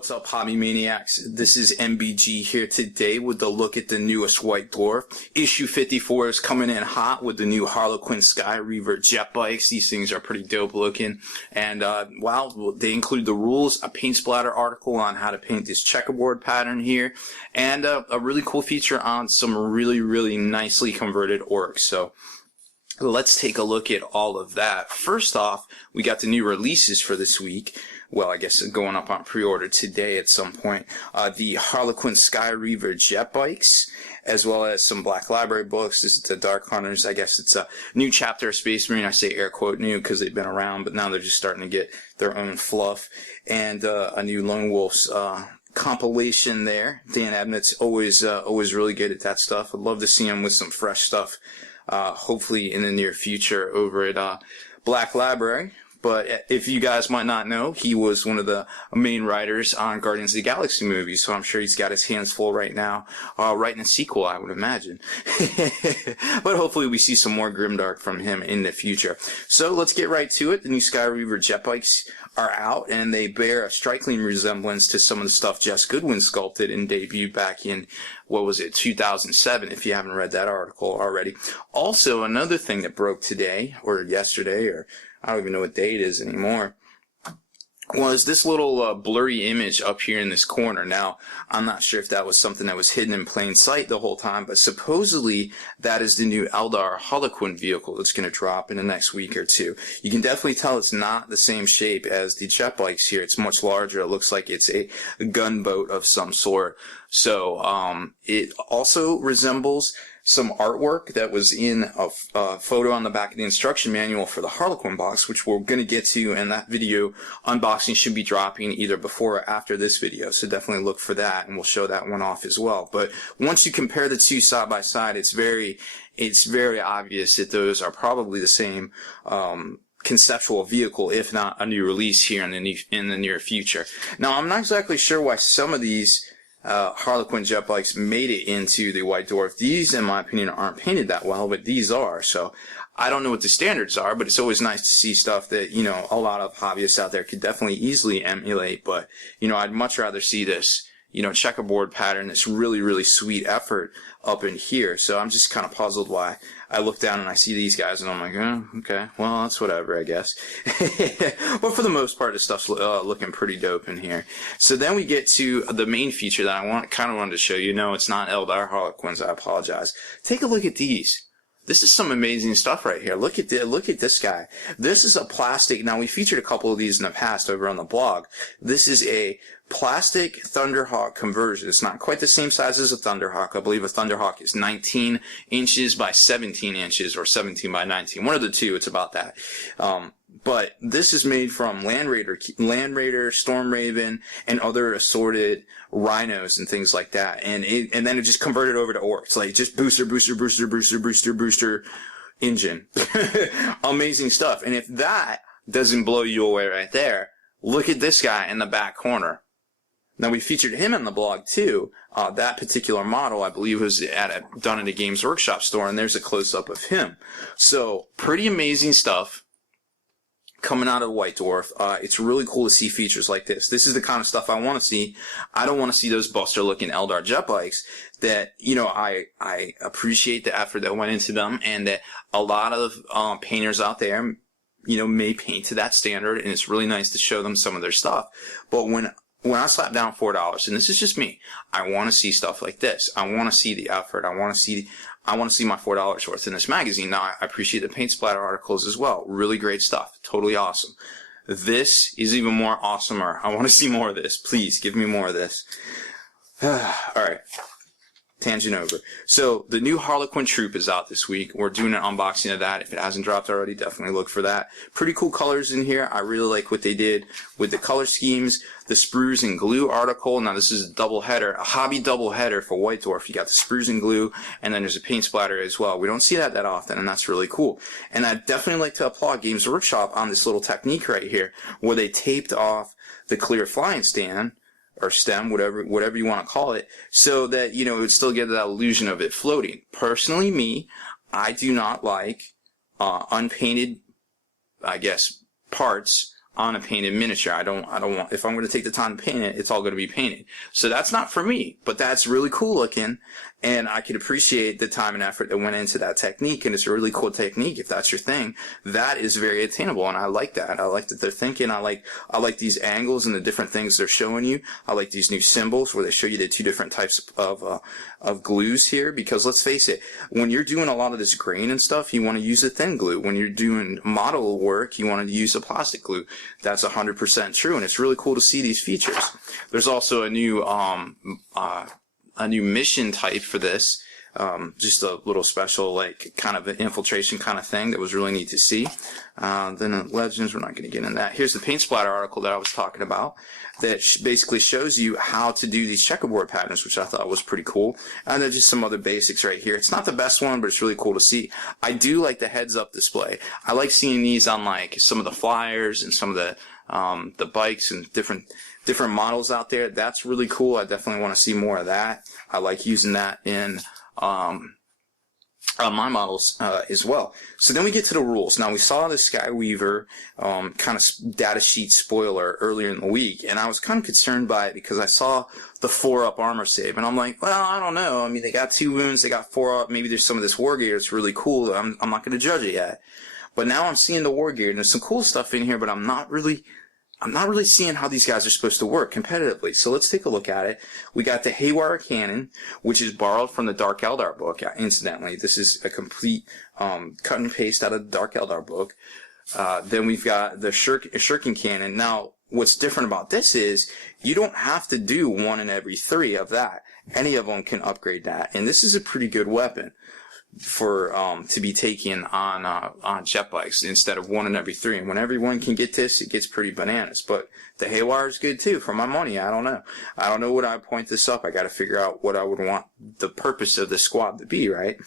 What's up, hobby maniacs? This is MBG here today with the look at the newest White Dwarf. Issue 54 is coming in hot with the new Harlequin Skyweaver jet bikes. These things are pretty dope looking. And, wow, they include the rules, a paint splatter article on how to paint this checkerboard pattern here, and a really cool feature on some really nicely converted orcs. So let's take a look at all of that. First off, we got the new releases for this week. Well, I guess going up on pre-order today at some point. The Harlequin Skyweaver jet bikes, as well as some Black Library books. This is the Dark Hunters. I guess it's a new chapter of Space Marine. I say air quote new because they've been around, but now they're just starting to get their own fluff. And a new Lone Wolves compilation there. Dan Abnett's always really good at that stuff. I'd love to see him with some fresh stuff, hopefully in the near future over at Black Library. But if you guys might not know, he was one of the main writers on Guardians of the Galaxy movies, so I'm sure he's got his hands full right now, writing a sequel, I would imagine. But hopefully we see some more grimdark from him in the future. So let's get right to it. The new Skyweaver jet bikes are out, and they bear a striking resemblance to some of the stuff Jess Goodwin sculpted and debuted back in, what was it, 2007, if you haven't read that article already. Also, another thing that broke today, or yesterday, or I don't even know what day it is anymore, was this little blurry image up here in this corner. Now, I'm not sure if that was something that was hidden in plain sight the whole time, but supposedly that is the new Eldar Harlequin vehicle that's going to drop in the next week or two. You can definitely tell it's not the same shape as the jet bikes here. It's much larger. It looks like it's a gunboat of some sort. So it also resembles some artwork that was in a photo on the back of the instruction manual for the Harlequin box, which we're going to get to, and that video unboxing should be dropping either before or after this video, so definitely look for that, and we'll show that one off as well. But once you compare the two side by side, it's very obvious that those are probably the same conceptual vehicle, if not a new release here in the near future. Now, I'm not exactly sure why some of these Harlequin jet bikes made it into the White Dwarf. These, in my opinion, aren't painted that well, but these are. So I don't know what the standards are, but it's always nice to see stuff that, you know, a lot of hobbyists out there could definitely easily emulate. But, you know, I'd much rather see this, you know, checkerboard pattern, this really sweet effort up in here. So I'm just kind of puzzled why I look down and I see these guys and I'm like, oh, okay, well, that's whatever, I guess. But for the most part, the stuff's looking pretty dope in here. So then we get to the main feature that I kind of wanted to show you. No, it's not Eldar Harlequins, I apologize. Take a look at these. This is some amazing stuff right here. Look at this guy. This is a plastic. Now, we featured a couple of these in the past over on the blog. This is a plastic Thunderhawk conversion. It's not quite the same size as a Thunderhawk. I believe a Thunderhawk is 19 inches by 17 inches or 17 by 19. One of the two, it's about that. But this is made from Land Raider, Storm Raven, and other assorted rhinos and things like that. And then it just converted over to orcs. Like just booster engine. Amazing stuff. And if that doesn't blow you away right there, look at this guy in the back corner. Now, we featured him in the blog, too. That particular model, I believe, was done at a Games Workshop store, and there's a close-up of him. So, pretty amazing stuff coming out of White Dwarf. It's really cool to see features like this. This is the kind of stuff I want to see. I don't want to see those buster-looking Eldar jet bikes that, you know, I appreciate the effort that went into them, and that a lot of painters out there, you know, may paint to that standard, and it's really nice to show them some of their stuff. But when I slap down $4, and this is just me, I want to see stuff like this. I want to see the effort. I want to see my $4 worth in this magazine. Now, I appreciate the paint splatter articles as well. Really great stuff. Totally awesome. This is even more awesomer. I want to see more of this. Please, give me more of this. Alright. Tangent over. So, the new Harlequin Troop is out this week. We're doing an unboxing of that. If it hasn't dropped already, definitely look for that. Pretty cool colors in here. I really like what they did with the color schemes. The sprues and glue article. Now, this is a double header, a hobby double header for White Dwarf. You got the sprues and glue, and then there's a paint splatter as well. We don't see that often, and that's really cool. And I'd definitely like to applaud Games Workshop on this little technique right here, where they taped off the clear flying stand, or stem, whatever you want to call it, so that, you know, it would still get that illusion of it floating. Personally, I do not like unpainted, I guess, parts on a painted miniature. I don't want, if I'm going to take the time to paint it, it's all going to be painted. So that's not for me, but that's really cool looking, and I can appreciate the time and effort that went into that technique, and it's a really cool technique. If that's your thing, that is very attainable, and I like that. I like that they're thinking. I like these angles and the different things they're showing you. I like these new symbols where they show you the two different types of glues here, because let's face it, when you're doing a lot of this grain and stuff, you want to use a thin glue. When you're doing model work, you want to use a plastic glue. That's 100% true, and it's really cool to see these features. There's also a new mission type for this, just a little special, like, kind of an infiltration kind of thing that was really neat to see. Then in Legends, we're not going to get into that. Here's the paint splatter article that I was talking about that basically shows you how to do these checkerboard patterns, which I thought was pretty cool. And then just some other basics right here. It's not the best one, but it's really cool to see. I do like the heads-up display. I like seeing these on, like, some of the flyers and some of the bikes and different models out there. That's really cool. I definitely want to see more of that. I like using that in my models as well. So then we get to the rules. Now, we saw the Skyweaver kind of data sheet spoiler earlier in the week, and I was kind of concerned by it because I saw the 4-up armor save, and I'm like, well, I don't know. I mean, they got 2 wounds, they got 4-up. Maybe there's some of this war gear that's really cool. I'm not going to judge it yet. But now I'm seeing the war gear, and there's some cool stuff in here, but I'm not really seeing how these guys are supposed to work competitively. So let's take a look at it. We got the Haywire Cannon, which is borrowed from the Dark Eldar book. Incidentally, this is a complete cut and paste out of the Dark Eldar book. Then we've got the Shuriken Cannon. Now, what's different about this is you don't have to do 1 in every 3 of that. Any of them can upgrade that, and this is a pretty good weapon for to be taken on jet bikes instead of 1 in every 3. And when everyone can get this, it gets pretty bananas. But the Haywire is good too, for my money. I don't know what I would point this up. I got to figure out what I would want the purpose of the squad to be, right?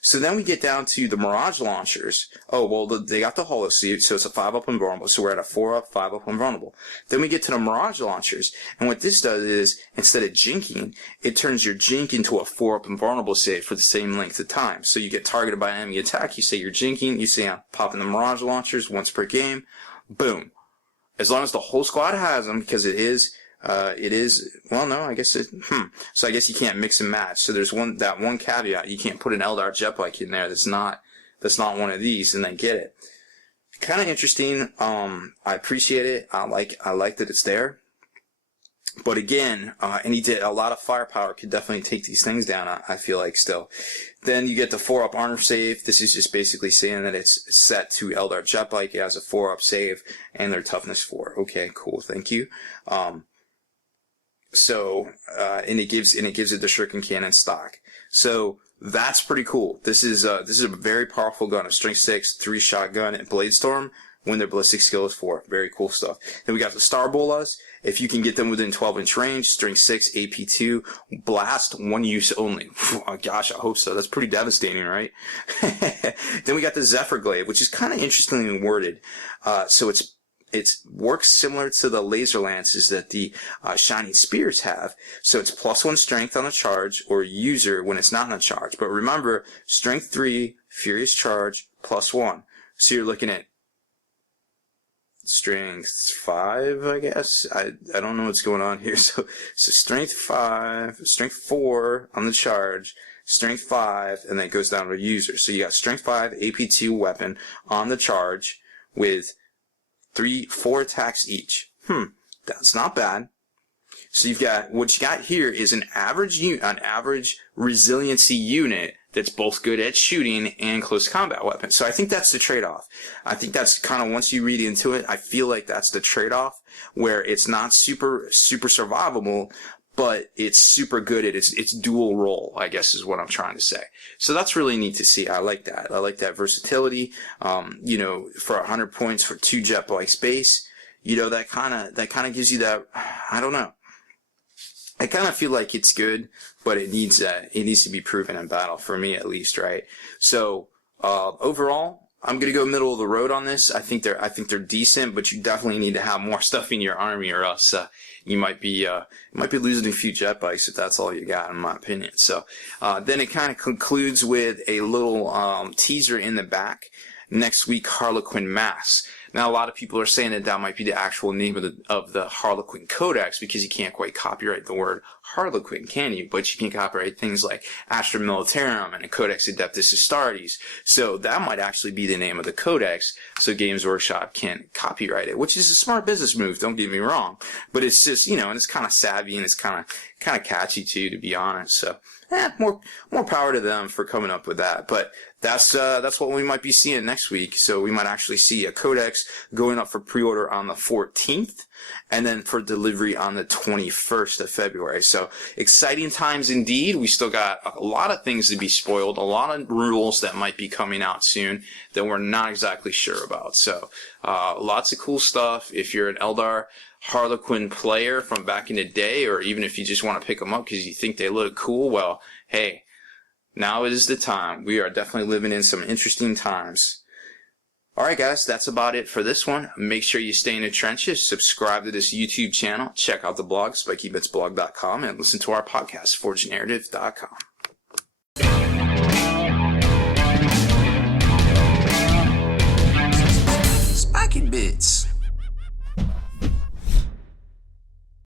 So then we get down to the Mirage Launchers. Oh, well, they got the holo suit, so it's a 5-up invulnerable. So we're at a 4-up, 5-up invulnerable. Then we get to the Mirage Launchers, and what this does is, instead of jinking, it turns your jink into a 4-up invulnerable save for the same length of time. So you get targeted by an enemy attack, you say you're jinking, you say I'm popping the Mirage Launchers once per game, boom. As long as the whole squad has them, because it is, well, no, I guess so I guess you can't mix and match. So there's that one caveat. You can't put an Eldar jet bike in there that's not one of these and then get it. Kind of interesting. I appreciate it. I like that it's there. But again, and he did a lot of firepower, could definitely take these things down, I feel like still. Then you get the 4-up armor save. This is just basically saying that it's set to Eldar jet bike. It has a 4-up save and their toughness 4. Okay, cool, thank you. And it gives it the Shuriken Cannon stock. So that's pretty cool. This is a very powerful gun, a strength 6, 3-shot gun, and Blade Storm when their ballistic skill is 4. Very cool stuff. Then we got the Star Bolas. If you can get them within 12-inch range, strength 6, AP2, blast, 1 use only. Oh, gosh, I hope so. That's pretty devastating, right? Then we got the Zephyr Blade, which is kind of interestingly worded. So it works similar to the laser lances that the Shining Spears have. So it's +1 strength on a charge or user when it's not on a charge. But remember, strength 3, furious charge, +1. So you're looking at strength 5, I guess. I don't know what's going on here. So strength 5, strength 4 on the charge, strength 5, and then it goes down to user. So you got strength 5, AP2 weapon on the charge with 4 attacks each. That's not bad. So what you got here is an average resiliency unit that's both good at shooting and close combat weapons. So I think that's the trade-off. I think that's kind of, once you read into it, I feel like that's the trade-off, where it's not super survivable, but it's super good at its dual role, I guess is what I'm trying to say. So that's really neat to see. I like that. I like that versatility. For 100 points for 2 jet bikes base, that kind of gives you that, I don't know. I kind of feel like it's good, but it needs to be proven in battle, for me at least, right? So overall, I'm gonna go middle of the road on this. I think they're decent, but you definitely need to have more stuff in your army, or else you might be losing a few jet bikes if that's all you got, in my opinion. So then it kind of concludes with a little teaser in the back. Next week, Harlequin Mass. Now, a lot of people are saying that that might be the actual name of the Harlequin Codex, because you can't quite copyright the word Harlequin, can you? But you can copyright things like Astra Militarum and a Codex Adeptus Astartes. So that might actually be the name of the codex, so Games Workshop can't copyright it, which is a smart business move, don't get me wrong. But it's just, you know, and it's kind of savvy and it's kind of catchy too, to be honest. So, more power to them for coming up with that. But that's what we might be seeing next week. So we might actually see a codex going up for pre-order on the 14th, and then for delivery on the 21st of February. So exciting times indeed. We still got a lot of things to be spoiled, a lot of rules that might be coming out soon that we're not exactly sure about. So lots of cool stuff. If you're an Eldar Harlequin player from back in the day, or even if you just want to pick them up because you think they look cool, well, hey, now is the time. We are definitely living in some interesting times. Alright guys, that's about it for this one. Make sure you stay in the trenches, subscribe to this YouTube channel, check out the blog, SpikeyBitsblog.com, and listen to our podcast, ForgeNarrative.com.